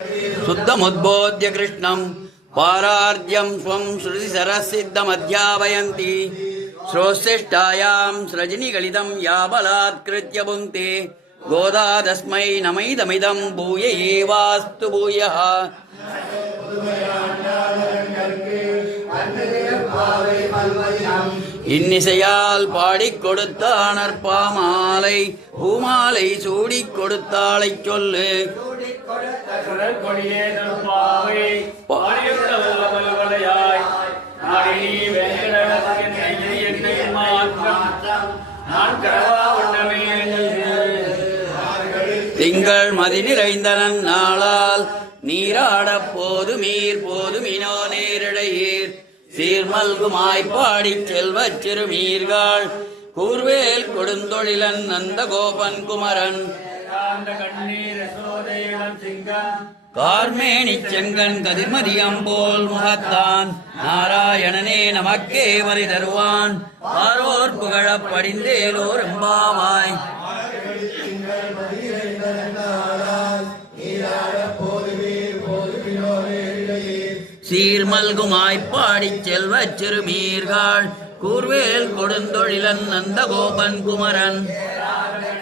शुद्धमुद्बोध्य कृष्णं पारार्ध्यं स्वं श्रुतिसरसिद्धमध्यापयन्ति श्रोत्सिष्ठायां स्रजनिगलितं या बलात्कृत्य भुङ्क्ते गोदा तस्मै नमैदमिदं भूय एवास्तु भूयः இன்னிசையால் பாடிக் கொடுத்தானர் பாமாலை பூமாலை சூடிக் கொடுத்தாளை சொல்லு திங்கள் மதி நிறைந்த நாளால் நீராடப் போதுமீர் போதுமினோ நேரிடையீர் சீர்மல்குமாய்ப்பாடிச் செல்வச் சிறுமீர்கள் கூர்வேல் கொடுந்தொழிலன் நந்த கோபன் குமரன் கார்மேனிச் செங்கன் கதிர்மதியம் போல் முகத்தான் நாராயணனே நமக்கே வரி தருவான் ஆரோர் புகழப் படிந்தேலோர் எம்பாவாய் சீர்மல்குமாய்ப்பாடிச் செல்வச் சிறுமீர்கள் கூர்வேல் கொடுந்தொழிலன் நந்த கோபன் குமரன்